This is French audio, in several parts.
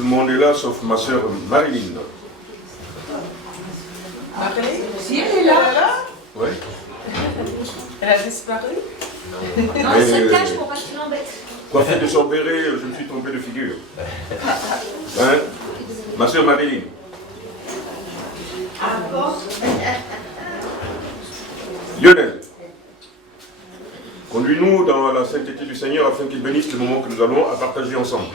le monde est là, sauf ma sœur Marilyn. Marilyn? Si elle est là? Oui. Elle a disparu? Non, elle se cache pour pas que tu l'embêtes. Coiffé de son béret, je me suis trompé de figure. Hein? Ma sœur Marilyn. Ah bon? Lionel, conduis-nous dans la sainteté du Seigneur afin qu'il bénisse le moment que nous allons à partager ensemble.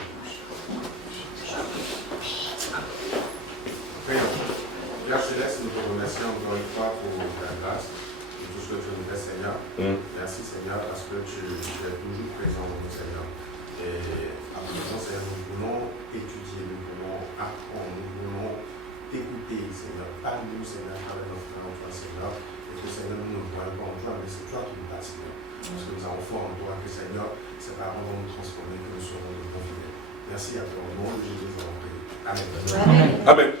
Père Céleste, nous te remercions encore une fois pour ta grâce, pour tout ce que tu nous fais, Seigneur. Merci, Seigneur, parce que tu es toujours présent, mon Seigneur. Et à présent, Seigneur, nous voulons étudier, nous voulons apprendre, nous voulons écouter, Seigneur. Parle-nous, Seigneur, avec notre frère en toi, Seigneur. Et que, Seigneur, nous ne voyons pas en toi, mais c'est toi qui nous parles, Seigneur. Parce que nous avons foi en toi, que, Seigneur, ces paroles vont nous transformer, que nous serons de bons fidèles. Merci à toi, au nom de Jésus, nous avons prié. Amen. Amen.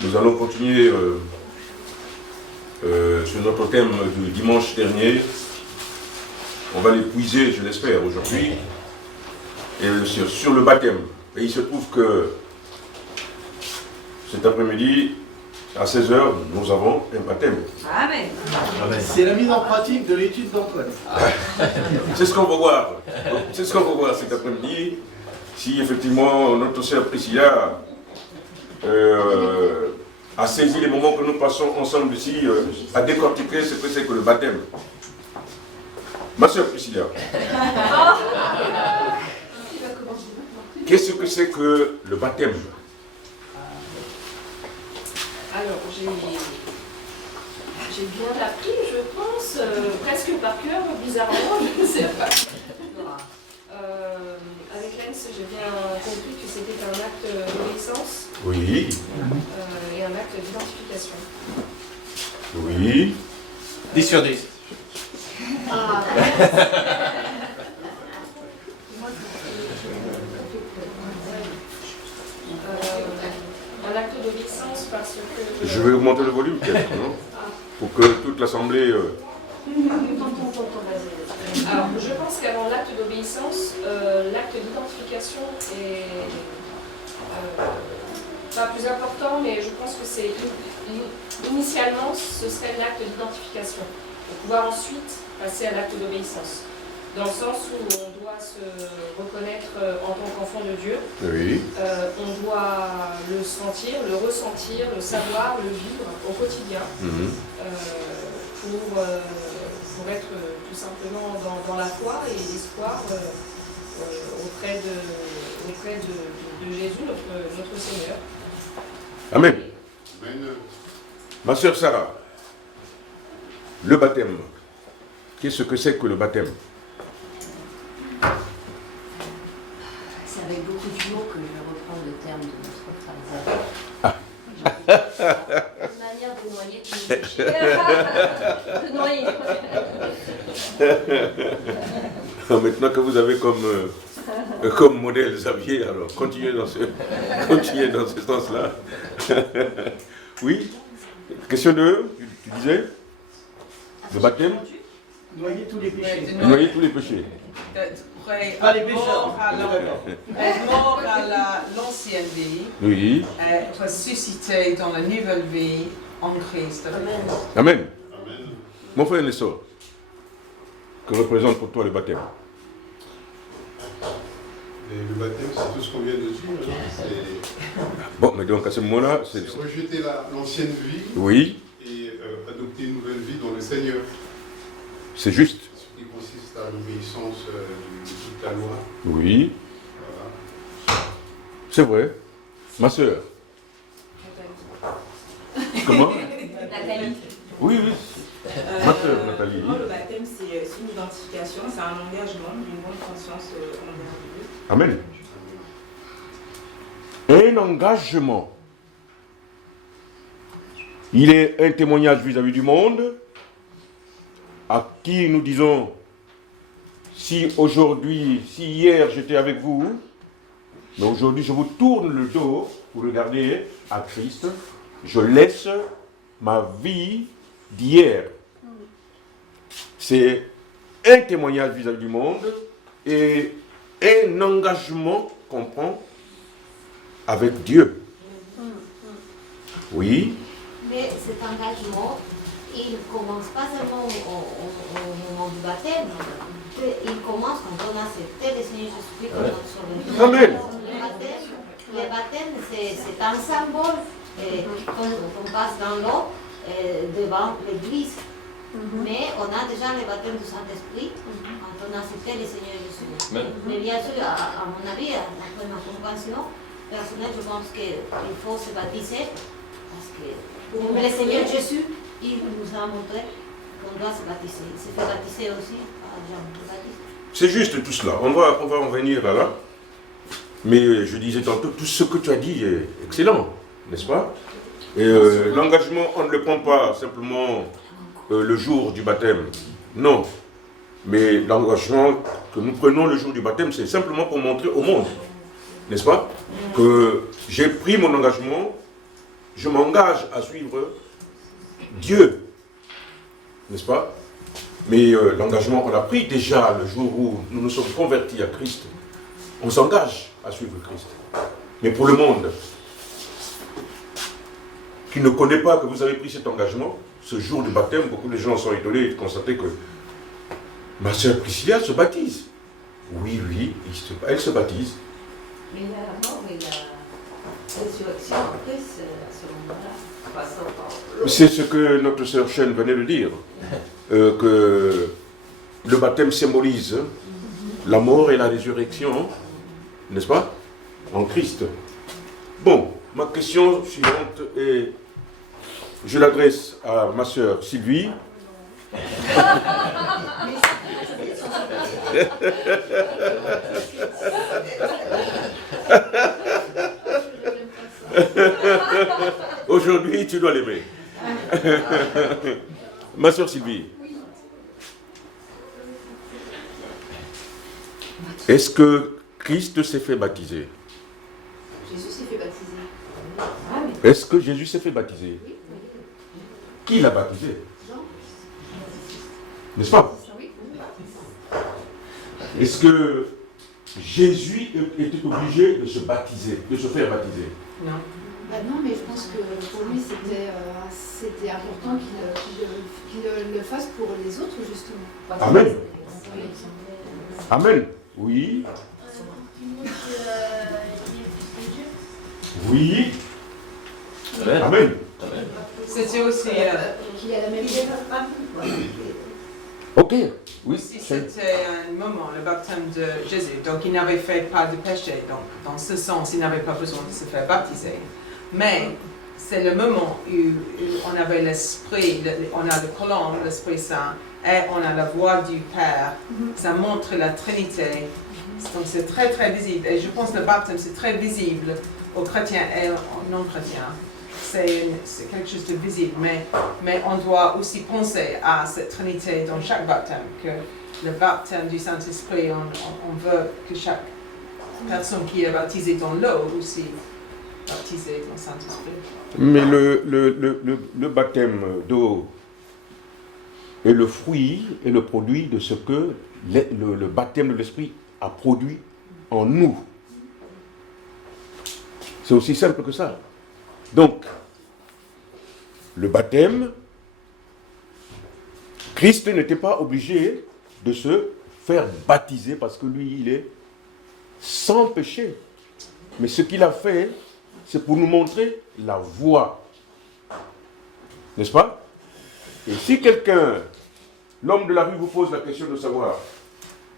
Nous allons continuer sur notre thème du dimanche dernier. On va l'épuiser, je l'espère, aujourd'hui. Et sur le baptême. Et il se trouve que cet après-midi, à 16h, nous avons un baptême. Amen. C'est la mise en pratique de l'étude d'Antoine. C'est ce qu'on va voir. C'est ce qu'on va voir cet après-midi. Si effectivement notre sœur Priscilla a saisi les moments que nous passons ensemble ici, à décortiquer ce que c'est que le baptême. Ma sœur Priscilla, qu'est-ce que c'est que le baptême? Alors, j'ai bien appris, je pense, presque par cœur, bizarrement, je ne sais pas. Avec Lens, j'ai bien compris que c'était un acte d'obéissance. Oui. Et un acte d'identification. Oui. 10 sur 10. Un acte d'obéissance parce que... Je vais augmenter le volume peut-être, non? Pour que toute l'assemblée... Alors, je pense qu'avant l'acte d'obéissance, l'acte d'identification est pas plus important, mais je pense que c'est initialement, ce serait l'acte d'identification, pour pouvoir ensuite passer à l'acte d'obéissance. Dans le sens où on doit se reconnaître en tant qu'enfant de Dieu. Oui. On doit le sentir, le ressentir, le savoir, le vivre au quotidien. Pour être tout simplement dans la foi et l'espoir auprès de Jésus, notre Seigneur. Amen. Amen. Ma sœur Sarah, le baptême, qu'est-ce que c'est que le baptême? C'est avec beaucoup d'humour que je vais reprendre le terme de notre frère Xavier. Une manière de noyer tous les péchés. De noyer. Maintenant que vous avez comme modèle Xavier, alors continuez dans ce sens-là. Oui. Question 2, tu disais? Le baptême? Noyer tous les péchés. Noyer tous les péchés. Pas les pécheurs. Être mort à l'ancienne vie, Oui. être ressuscité dans la nouvelle vie en Christ. Amen. Mon frère Nestor, que représente pour toi le baptême? Et le baptême, c'est tout ce qu'on vient de dire. Bon, mais donc à ce moment-là, C'est rejeter l'ancienne vie oui, et adopter une nouvelle vie dans le Seigneur. c'est juste. Ce qui consiste à l'obéissance de toute la loi. Oui, Voilà. c'est vrai. Ma sœur. Comment? Nathalie. Oui, oui. Ma sœur, Nathalie. Pour moi, le baptême, c'est une identification, c'est un engagement d'une bonne conscience envers Dieu. Amen. Un engagement. Il est un témoignage vis-à-vis du monde, à qui nous disons, si hier j'étais avec vous, mais aujourd'hui je vous tourne le dos pour regarder à Christ, je laisse ma vie d'hier. C'est un témoignage vis-à-vis du monde et un un engagement qu'on prend avec Dieu. Oui. Mais cet engagement, il ne commence pas seulement au moment du baptême, il commence quand on a accepté le Seigneur Jésus-Christ comme notre Sauveur. Amen. Le baptême, c'est un symbole qu'on passe dans l'eau devant l'Église. Mais on a déjà le baptême du Saint-Esprit quand on a accepté le Seigneur Jésus. Mais bien sûr, à mon avis, après ma compréhension personnelle, je pense qu'il faut se baptiser parce que le Seigneur Jésus, il nous a montré qu'on doit se baptiser. Il s'est fait baptiser aussi par Jean le Baptiste. C'est juste tout cela. On va en venir là. Mais je disais tantôt, tout ce que tu as dit est excellent, n'est-ce pas? Et l'engagement, on ne le prend pas simplement le jour du baptême. Non. Mais l'engagement que nous prenons le jour du baptême, c'est simplement pour montrer au monde, n'est-ce pas? Que j'ai pris mon engagement, je m'engage à suivre Dieu, n'est-ce pas? Mais l'engagement, on l'a pris déjà le jour où nous nous sommes convertis à Christ. On s'engage à suivre Christ. Mais pour le monde qui ne connaît pas que vous avez pris cet engagement, ce jour du baptême, beaucoup de gens sont étonnés de constater que ma sœur Priscilla se baptise. Oui, elle se baptise. Mais il y a la mort et la résurrection après ce moment-là. C'est ce que notre sœur Chen venait de dire, que le baptême symbolise la mort et la résurrection, n'est-ce pas, en Christ. Bon, ma question suivante est, je l'adresse à ma sœur Sylvie. Aujourd'hui, tu dois l'aimer. Ma sœur Sylvie. Est-ce que Christ s'est fait baptiser? Jésus s'est fait baptiser. Est-ce que Jésus s'est fait baptiser? Qui l'a baptisé? N'est-ce pas? Est-ce que Jésus était obligé de se baptiser, de se faire baptiser? Non. Non, mais je pense que pour lui, c'était important qu'il le fasse pour les autres, justement. Amen. Amen. Oui. Oui. Amen. C'était aussi... Qu'il a la même idée. Ok. Oui. C'était un moment, le baptême de Jésus. Donc il n'avait fait pas de péché. Donc dans ce sens, il n'avait pas besoin de se faire baptiser. Mais c'est le moment où on avait l'esprit, on a le colombe, l'Esprit Saint, et on a la voix du Père. Ça montre la Trinité. Donc c'est très très visible. Et je pense que le baptême c'est très visible aux chrétiens et aux non-chrétiens. C'est quelque chose de visible, mais on doit aussi penser à cette Trinité dans chaque baptême, que le baptême du Saint-Esprit, on veut que chaque personne qui est baptisée dans l'eau aussi baptisée dans le Saint-Esprit. Mais le baptême d'eau est le fruit et le produit de ce que le baptême de l'Esprit a produit en nous. C'est aussi simple que ça. Donc, le baptême, Christ n'était pas obligé de se faire baptiser parce que lui, il est sans péché. Mais ce qu'il a fait, c'est pour nous montrer la voie. N'est-ce pas? Et si quelqu'un, l'homme de la rue, vous pose la question de savoir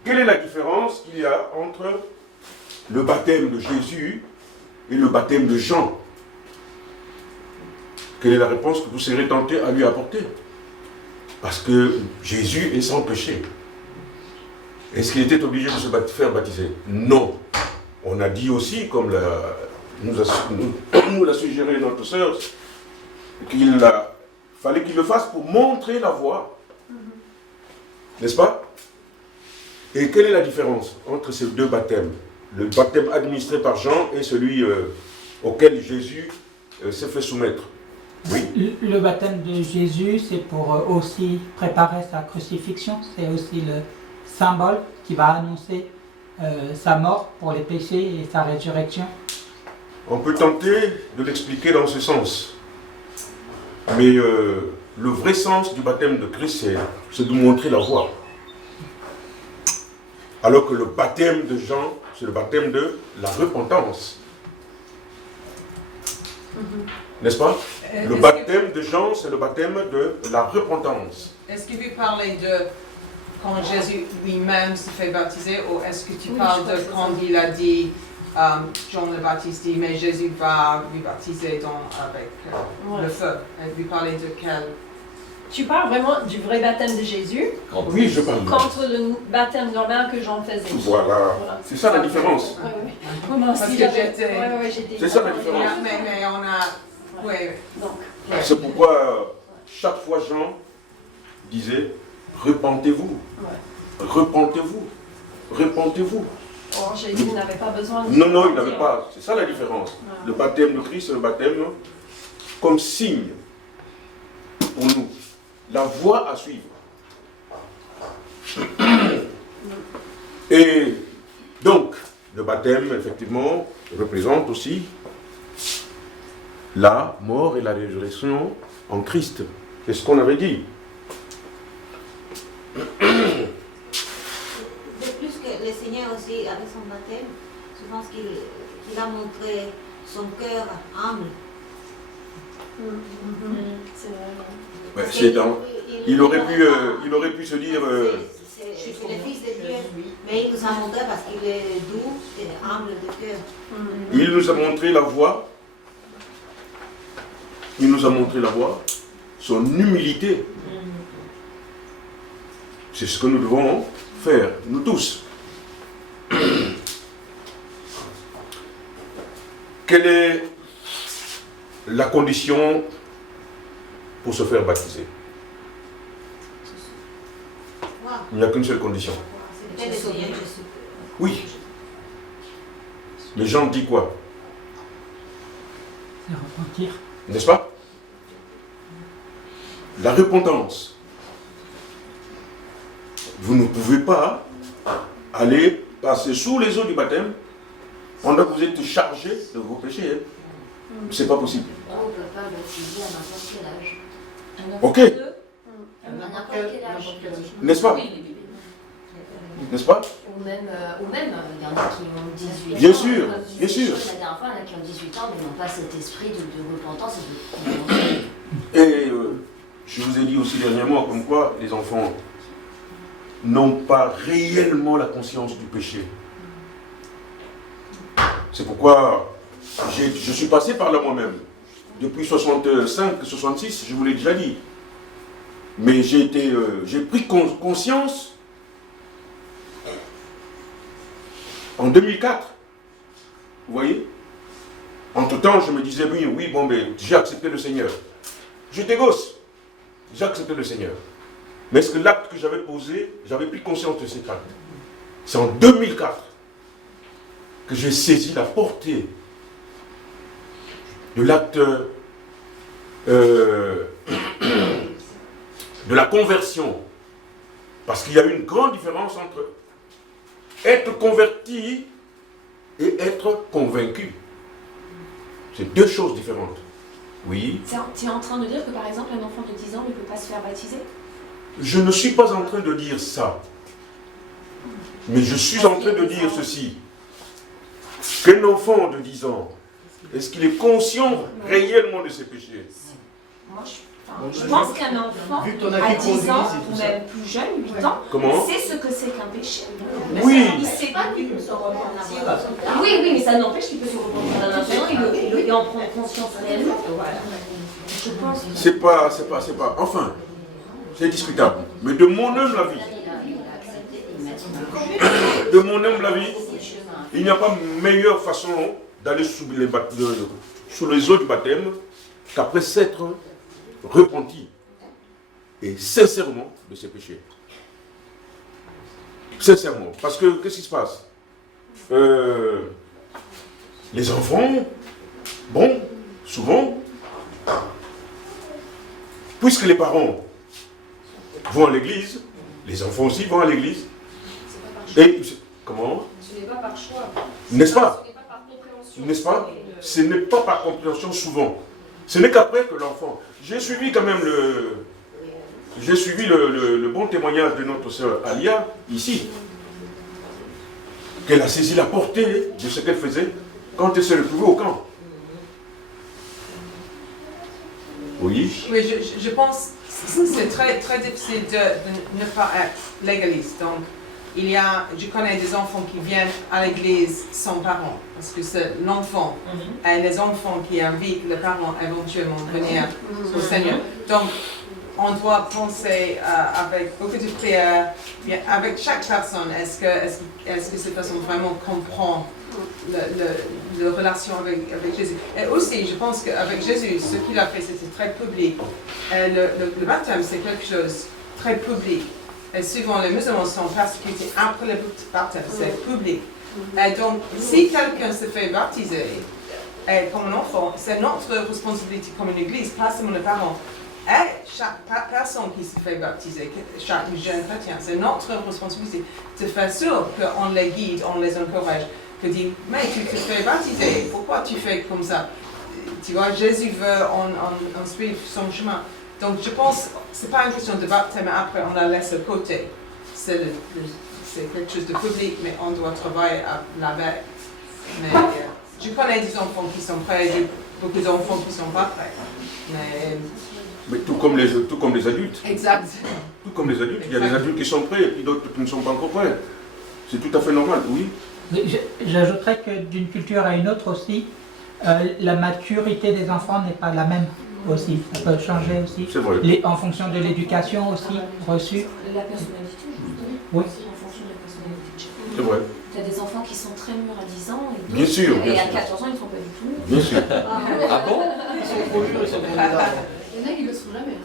quelle est la différence qu'il y a entre le baptême de Jésus et le baptême de Jean, quelle est la réponse que vous serez tenté à lui apporter? Parce que Jésus est sans péché. Est-ce qu'il était obligé de se faire baptiser? Non. On a dit aussi, comme nous l'a suggéré notre sœur, qu'il fallait qu'il le fasse pour montrer la voie. N'est-ce pas? Et quelle est la différence entre ces deux baptêmes? Le baptême administré par Jean et celui auquel Jésus s'est fait soumettre. Oui. Le baptême de Jésus, c'est pour aussi préparer sa crucifixion. C'est aussi le symbole qui va annoncer sa mort pour les péchés et sa résurrection? On peut tenter de l'expliquer dans ce sens. Mais le vrai sens du baptême de Christ, c'est de montrer la voie. Alors que le baptême de Jean, c'est le baptême de la repentance. N'est-ce pas? Le baptême de Jean, c'est le baptême de la repentance. Est-ce que vous parlez de quand Jésus lui-même se fait baptiser, ou est-ce que tu parles de quand il a dit, Jean le Baptiste dit, mais Jésus va lui baptiser avec le feu? Vous parlez de quel? Tu parles vraiment du vrai baptême de Jésus Oui, je parle. contre le baptême normal que Jean faisait. Voilà. C'est ça la différence. Parce que j'étais... C'est ça la différence. Mais on a... Oui. C'est pourquoi chaque fois Jean disait, repentez-vous. Repentez-vous. Repentez-vous. Or, Jésus n'avait pas besoin de... Non, il n'avait pas. C'est ça la différence. Le baptême de Christ, c'est le baptême comme signe pour nous. La voie à suivre. Et donc, le baptême, effectivement, représente aussi la mort et la résurrection en Christ. C'est ce qu'on avait dit. De plus que le Seigneur aussi, avec son baptême, je pense qu'il a montré son cœur humble. C'est vrai. Ouais, il aurait pu se dire... c'est le Fils de Dieu, mais il nous a montré parce qu'il est doux et humble de cœur. Il nous a montré la voie. Il nous a montré la voie. Son humilité. C'est ce que nous devons faire, nous tous. Quelle est la condition pour se faire baptiser? Il n'y a qu'une seule condition. Oui. Les gens disent quoi? C'est repentir. N'est-ce pas? La repentance. Vous ne pouvez pas aller passer sous les eaux du baptême pendant que vous êtes chargé de vos péchés. Hein? C'est pas possible. On ne peut pas baptiser à n'importe quel âge. Ok. À n'importe quel âge. N'est-ce pas? N'est-ce pas? Ou même, il y en a qui ont 18 ans. Bien sûr, bien sûr. La dernière fois, il y en a qui ont 18 ans, mais n'ont pas cet esprit de repentance et Et je vous ai dit aussi dernièrement comme quoi les enfants n'ont pas réellement la conscience du péché. C'est pourquoi je suis passé par là moi-même. Depuis 65, 66, je vous l'ai déjà dit. Mais j'ai pris conscience en 2004. Vous voyez? Entre-temps, je me disais, oui, bon, ben, j'ai accepté le Seigneur. J'étais gosse. J'ai accepté le Seigneur. Mais est-ce que l'acte que j'avais posé, j'avais pris conscience de cet acte? C'est en 2004 que j'ai saisi la portée de l'acte de la conversion. Parce qu'il y a une grande différence entre être converti et être convaincu. C'est deux choses différentes. Oui. Tu es en train de dire que par exemple un enfant de 10 ans ne peut pas se faire baptiser? Je ne suis pas en train de dire ça. Mais je suis en train de dire ceci. Qu'un enfant de 10 ans, est-ce qu'il est conscient réellement de ses péchés? Moi, je pense qu'un enfant à 10 ans, ou même plus jeune, 8 ans, sait ce que c'est qu'un péché. Oui. Il ne sait pas qu'il peut se repentir. Oui, mais ça n'empêche qu'il peut se repentir d'un instant et en prendre conscience réellement. Je pense. C'est pas. Enfin, c'est discutable. Mais de mon humble avis, il n'y a pas meilleure façon d'aller sous les eaux du baptême qu'après s'être repenti et sincèrement de ses péchés. Sincèrement. Parce que, qu'est-ce qui se passe? Les enfants, bon, souvent, puisque les parents vont à l'église, les enfants aussi vont à l'église. Et comment? N'est-ce pas? Ce n'est pas par compréhension. N'est-ce pas? Ce n'est pas par compréhension souvent. Ce n'est qu'après que l'enfant... J'ai suivi quand même J'ai suivi le bon témoignage de notre sœur Alia, ici. Qu'elle a saisi la portée de ce qu'elle faisait quand elle s'est retrouvée au camp. Oui. Oui, je pense que c'est très, très difficile de ne pas être légaliste. Donc, je connais des enfants qui viennent à l'église sans parents, parce que c'est l'enfant et les enfants qui invitent les parents éventuellement venir au Seigneur. Donc, on doit penser avec beaucoup de prières, avec chaque personne, est-ce que cette personne vraiment comprend la relation avec Jésus. Et aussi, je pense qu'avec Jésus, ce qu'il a fait, c'était très public. Et le baptême, c'est quelque chose de très public. Et souvent, les musulmans sont persécutés après le baptême, c'est public. Et donc, si quelqu'un se fait baptiser, et comme un enfant, c'est notre responsabilité comme une église, pas seulement les parents. Et chaque personne qui se fait baptiser, chaque jeune chrétien, c'est notre responsabilité de faire sûr qu'on les guide, on les encourage. Que dit, mais tu te fais baptiser, pourquoi tu fais comme ça? Tu vois, Jésus veut on suive son chemin. Donc je pense que ce n'est pas une question de baptême, mais après on la laisse de côté. C'est quelque chose de public, mais on doit travailler avec. Mais je connais des enfants qui sont prêts, beaucoup d'enfants qui ne sont pas prêts. Mais tout comme les adultes. Exact. Tout comme les adultes, il y a des adultes qui sont prêts et puis d'autres qui ne sont pas encore prêts. C'est tout à fait normal, oui. J'ajouterais que d'une culture à une autre aussi, la maturité des enfants n'est pas la même aussi. Ça peut changer aussi. C'est vrai. En fonction de l'éducation aussi reçue. La personnalité, justement. Oui. En fonction de la personnalité. C'est vrai. Tu as des enfants qui sont très mûrs à 10 ans et, bien sûr, et à 14 ans, ils ne sont pas du tout mûrs. Bien sûr. Ah bon? Ils sont trop mûrs, ils sont trop mûrs. Il y en a qui le sont jamais.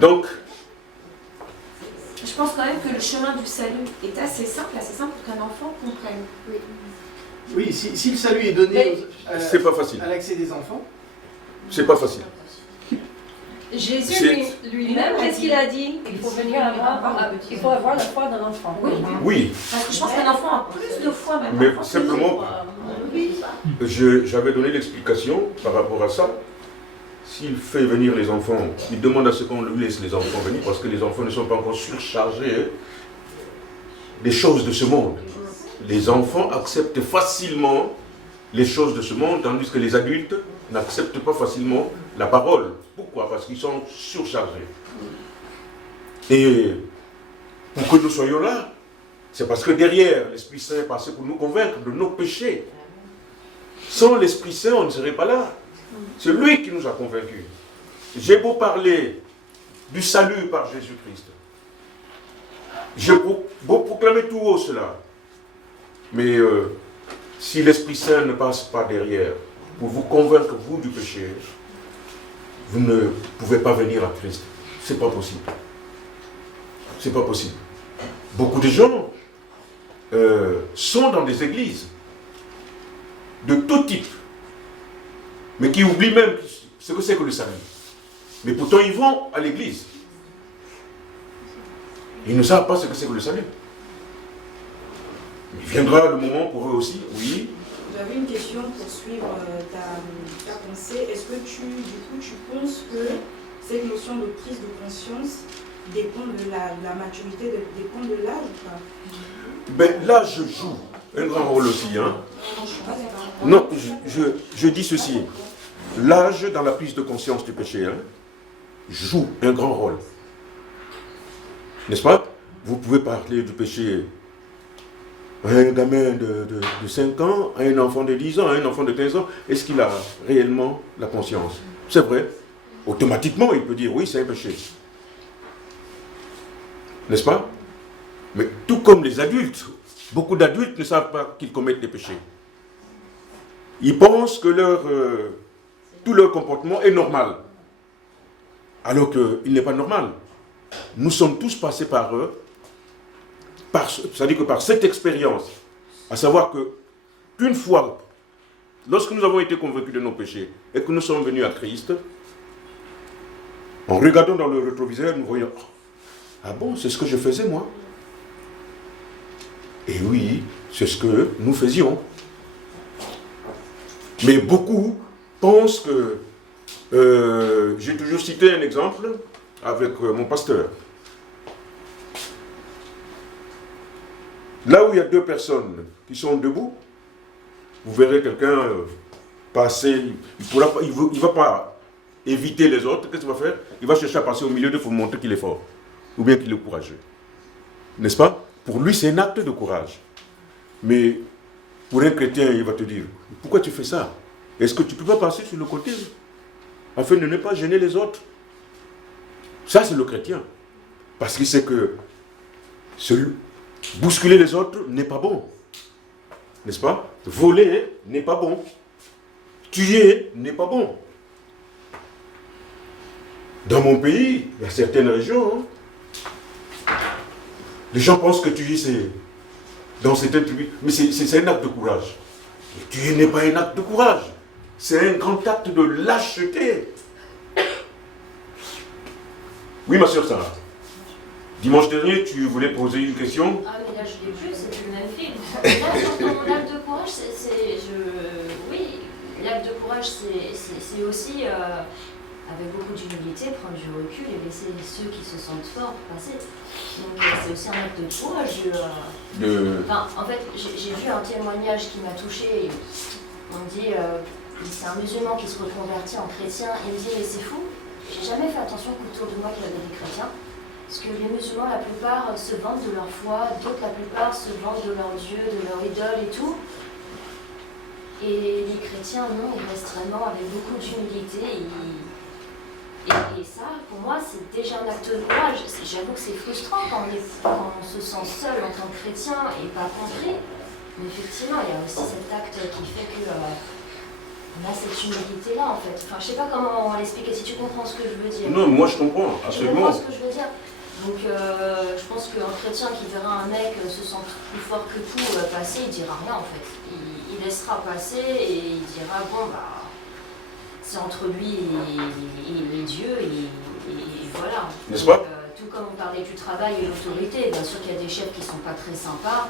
Donc, je pense quand même que le chemin du salut est assez simple pour qu'un enfant comprenne. Oui, si le salut est donné c'est pas facile. à l'accès des enfants, C'est pas facile. Jésus lui-même, qu'est-ce qu'il a dit? Il faut venir il faut avoir la foi d'un enfant. Oui. Oui. Parce que je pense qu'un enfant a plus de foi même. Mais simplement, j'avais donné l'explication par rapport à ça. S'il fait venir les enfants, il demande à ce qu'on lui laisse les enfants venir parce que les enfants ne sont pas encore surchargés des choses de ce monde. Les enfants acceptent facilement les choses de ce monde, tandis que les adultes n'acceptent pas facilement la parole. Pourquoi? Parce qu'ils sont surchargés. Et pour que nous soyons là, c'est parce que derrière, l'Esprit Saint est passé pour nous convaincre de nos péchés. Sans l'Esprit Saint, on ne serait pas là. C'est lui qui nous a convaincus. J'ai beau parler du salut par Jésus-Christ. J'ai beau proclamer tout haut cela. Mais si l'Esprit Saint ne passe pas derrière pour vous convaincre, vous, du péché, vous ne pouvez pas venir à Christ. C'est pas possible. C'est pas possible. Beaucoup de gens sont dans des églises de tout type, mais qui oublient même ce que c'est que le salut. Mais pourtant, ils vont à l'église. Ils ne savent pas ce que c'est que le salut. Il viendra le moment pour eux aussi, oui. J'avais une question pour suivre ta pensée. Est-ce que tu penses que cette notion de prise de conscience dépend de la maturité, dépend de l'âge ou pas? Ben, l'âge joue un grand rôle aussi. Hein. Non, je dis ceci. L'âge dans la prise de conscience du péché joue un grand rôle. N'est-ce pas? Vous pouvez parler du péché à un gamin de 5 ans, à un enfant de 10 ans, à un enfant de 15 ans. Est-ce qu'il a réellement la conscience? C'est vrai. Automatiquement, il peut dire oui, c'est un péché. N'est-ce pas? Mais tout comme les adultes, beaucoup d'adultes ne savent pas qu'ils commettent des péchés. Ils pensent que tout leur comportement est normal. Alors qu'il n'est pas normal. Nous sommes tous passés par eux, c'est-à-dire que par cette expérience, à savoir qu'une fois lorsque nous avons été convaincus de nos péchés et que nous sommes venus à Christ, en regardant dans le rétroviseur, nous voyons, ah bon, c'est ce que je faisais moi. Et oui, c'est ce que nous faisions. Mais beaucoup pensent que, j'ai toujours cité un exemple avec mon pasteur. Là où il y a deux personnes qui sont debout, vous verrez quelqu'un passer, il ne va pas éviter les autres, qu'est-ce qu'il va faire? Il va chercher à passer au milieu d'eux pour montrer qu'il est fort, ou bien qu'il est courageux. N'est-ce pas? Pour lui, c'est un acte de courage. Mais pour un chrétien, il va te dire, pourquoi tu fais ça? Est-ce que tu ne peux pas passer sur le côté afin de ne pas gêner les autres? Ça, c'est le chrétien. Parce qu'il sait que bousculer les autres n'est pas bon. N'est-ce pas? Voler n'est pas bon. Tuer n'est pas bon. Dans mon pays, il y a certaines régions, les gens pensent que tuer, c'est dans certaines tribus. Mais c'est un acte de courage. Et tuer n'est pas un acte de courage. C'est un grand acte de lâcheté. Oui, ma soeur Sarah. Dimanche dernier, tu voulais poser une question? Ah, mais là, je l'ai vu, c'est le même film. Là, dans l'acte de courage, oui, l'acte de courage, c'est aussi, avec beaucoup d'humilité, prendre du recul et laisser ceux qui se sentent forts passer. Donc, c'est aussi un acte de courage. Enfin, en fait, j'ai vu un témoignage qui m'a touchée. On me dit, c'est un musulman qui se reconvertit en chrétien. Il me dit, mais c'est fou, j'ai jamais fait attention qu'autour de moi, qu'il y avait des chrétiens. Parce que les musulmans, la plupart se vantent de leur foi, d'autres, la plupart se vantent de leur Dieu, de leur idole et tout. Et les chrétiens, non, ils restent vraiment avec beaucoup d'humilité. Et ça, pour moi, c'est déjà un acte de courage. J'avoue que c'est frustrant quand on se sent seul en tant que chrétien et pas compris. Mais effectivement, il y a aussi cet acte qui fait que on a cette humilité-là, en fait. Enfin, je sais pas comment l'expliquer, si tu comprends ce que je veux dire. Non, moi je comprends, absolument. Tu comprends ce que je veux dire. Donc, je pense qu'un chrétien qui verra un mec se sent plus fort que tout passer, il dira rien, en fait. Il laissera passer et il dira, bon, bah, c'est entre lui et Dieu, et voilà. N'est-ce pas? Tout comme on parlait du travail et l'autorité, bien sûr qu'il y a des chefs qui ne sont pas très sympas,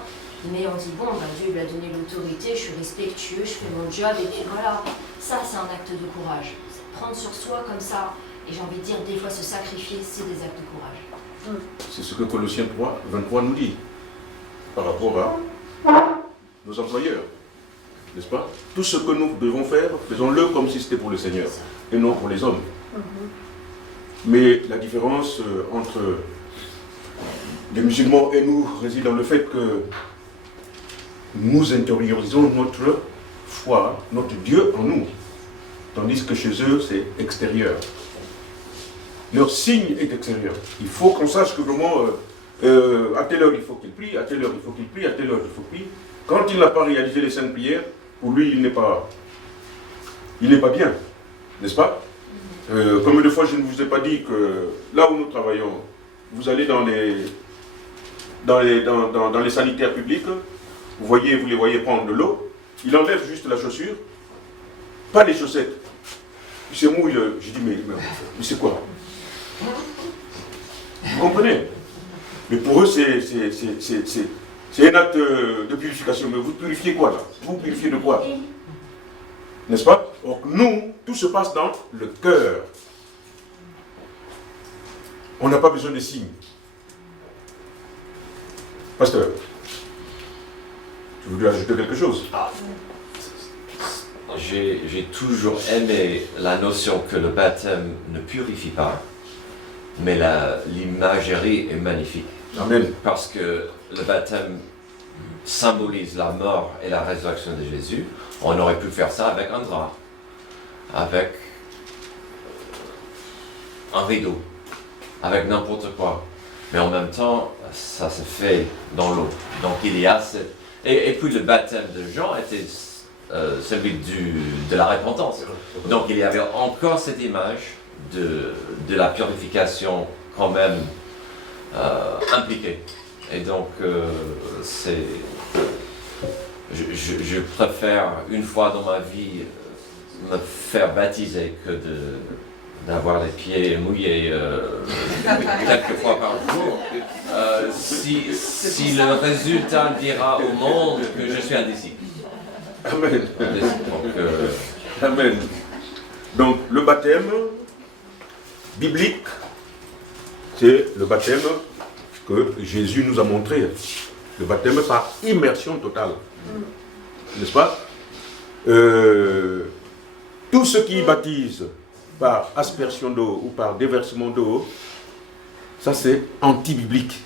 mais on dit, bon, bah, Dieu lui a donné l'autorité, je suis respectueux, je fais mon job, et puis voilà. Ça, c'est un acte de courage. Prendre sur soi comme ça, et j'ai envie de dire, des fois se sacrifier, c'est des actes de courage. C'est ce que Colossiens 3, 23 nous dit, par rapport à nos employeurs. N'est-ce pas? Tout ce que nous devons faire, faisons-le comme si c'était pour le Seigneur, et non pour les hommes. Mais la différence entre les musulmans et nous réside dans le fait que nous intériorisons notre foi, notre Dieu en nous, tandis que chez eux, c'est extérieur. Leur signe est extérieur. Il faut qu'on sache que vraiment, à telle heure il faut qu'il prie, à telle heure il faut qu'il prie, à telle heure il faut qu'il prie. Quand il n'a pas réalisé les saintes prières, pour lui, il n'est pas bien, n'est-ce pas? Combien de fois je ne vous ai pas dit que là où nous travaillons, vous allez dans les sanitaires publics, vous les voyez prendre de l'eau, il enlève juste la chaussure, pas les chaussettes. C'est mou, je dis, mais c'est quoi? Vous comprenez? Mais pour eux, c'est un acte de purification. Mais vous purifiez quoi là? Vous purifiez de quoi? N'est-ce pas? Donc nous, tout se passe dans le cœur. On n'a pas besoin de signes. Pasteur, tu voulais ajouter quelque chose? J'ai toujours aimé la notion que le baptême ne purifie pas, mais l'imagerie est magnifique. Amen. Parce que le baptême symbolise la mort et la résurrection de Jésus. On aurait pu faire ça avec un drap, avec un rideau, avec n'importe quoi. Mais en même temps, ça se fait dans l'eau. Donc il y a cette... Et puis le baptême de Jean était celui de la repentance. Donc il y avait encore cette image de la purification quand même impliquée. Et donc je préfère une fois dans ma vie me faire baptiser que d'avoir les pieds mouillés quelques fois par jour. Si le résultat dira au monde que je suis un disciple. Amen. Donc, Amen. Donc le baptême biblique, c'est le baptême que Jésus nous a montré. Le baptême par immersion totale. N'est-ce pas? Tous ceux qui baptisent par aspersion d'eau ou par déversement d'eau, ça c'est anti-biblique.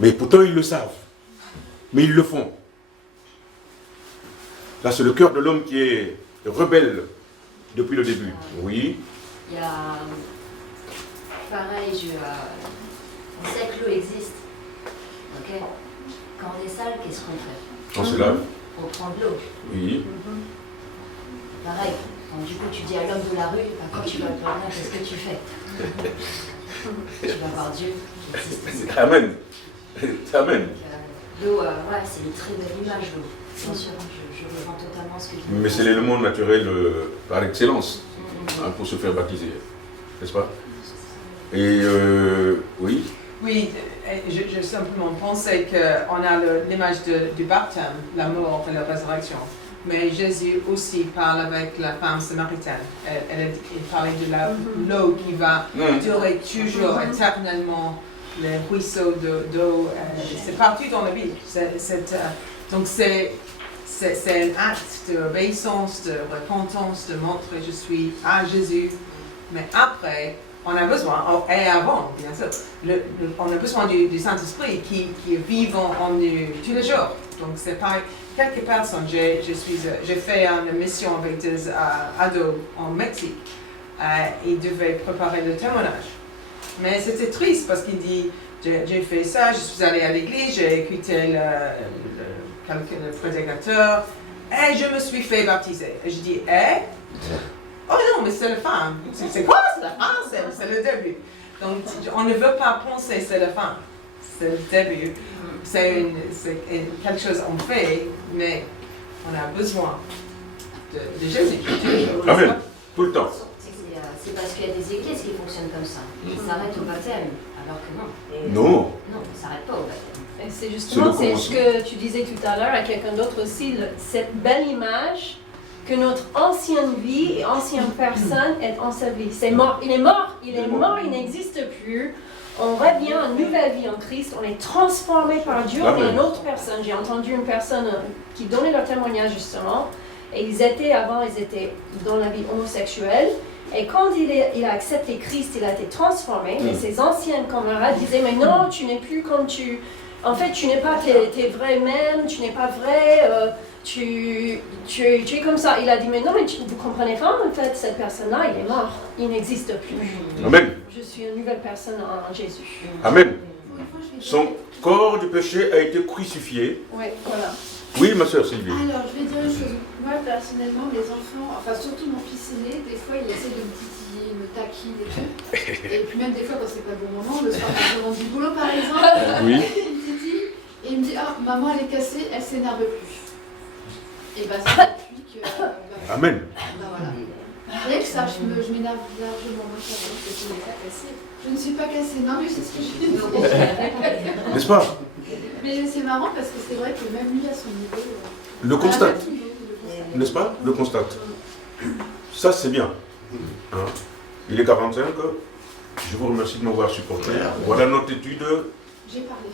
Mais pourtant ils le savent. Mais ils le font. Là c'est le cœur de l'homme qui est rebelle depuis le début. Oui. Il y a... Pareil, on sait que l'eau existe. Ok. Quand on est sale, qu'est-ce qu'on fait? On se lave. On prend de l'eau. Oui. Pareil. Donc, du coup, tu dis à l'homme de la rue, bah, quand tu vas te dormir, qu'est-ce que tu fais? Tu vas voir Dieu. Amen. Amen. L'eau, ouais, c'est une très belle image, l'eau. Bien sûr, je reprends totalement ce que tu dis. Mais c'est l'élément naturel par excellence pour se faire baptiser. N'est-ce pas? Et oui. Oui, je simplement pensais qu'on a l'image du baptême, la mort et la résurrection. Mais Jésus aussi parle avec la femme samaritaine. Il parlait de l'eau qui va durer toujours, éternellement, les ruisseaux d'eau. C'est partout dans la Bible. Donc c'est un acte d'obéissance, de repentance, de montrer je suis à Jésus. Mais après, on a besoin, et avant, bien sûr, on a besoin du Saint-Esprit qui est vivant en nous tous les jours. Donc c'est pareil. Quelques personnes, j'ai fait une mission avec des ados en Mexique. Ils devaient préparer le témoignage. Mais c'était triste parce qu'il dit, j'ai fait ça, je suis allé à l'église, j'ai écouté le prédicateur et je me suis fait baptiser. Et je dis, oh non, mais c'est la fin. C'est quoi, c'est la fin? C'est le début. Donc, on ne veut pas penser c'est la fin. C'est le début. C'est quelque chose qu'on fait, mais on a besoin de Jésus. Amen. Tout le temps. C'est parce qu'il y a des églises qui fonctionnent comme ça. Ils s'arrêtent au baptême, alors que non. Non. Non, ils ne s'arrêtent pas au baptême. Et c'est justement ce que tu disais tout à l'heure à quelqu'un d'autre aussi, cette belle image que notre ancienne vie et ancienne personne est ensevelie. C'est mort, il est mort, il n'existe plus. On revient à une nouvelle vie en Christ, on est transformé par Dieu, on est une autre personne. J'ai entendu une personne qui donnait leur témoignage justement, et avant ils étaient dans la vie homosexuelle, et quand il a accepté Christ, il a été transformé, et ses anciennes camarades disaient, mais non, tu n'es plus comme tu... En fait, tu n'es pas tes vrais mêmes, tu n'es pas vrai, tu es comme ça. Il a dit, mais non, mais vous comprenez pas, en fait, cette personne-là, il est mort, il n'existe plus. Amen. Je suis une nouvelle personne en Jésus. Amen. Son corps du péché a été crucifié. Oui, voilà. Oui, ma soeur Sylvie. Alors, je vais dire une chose. Moi, personnellement, les enfants, enfin surtout mon fils aîné, des fois, il essaie de me titiller, me taquine et tout. Et puis même des fois, quand c'est pas le bon moment, le soir, quand je rentre du boulot, par exemple, Oui. il me titille et il me dit, ah, maman, elle est cassée, elle s'énerve plus. Et bah, c'est depuis que... Amen. Bah, voilà. Rien que ça, je m'énerve largement moins qu'avant. Je n'ai pas cassée. Je ne suis pas cassée, non, mais c'est ce que je dis. N'est-ce pas? Mais c'est marrant parce que c'est vrai que même lui, à son niveau... Le constate. N'est-ce pas? Le constate. Ça, c'est bien. Hein? Il est 45. Je vous remercie de m'avoir supporté. Voilà notre étude. J'ai parlé.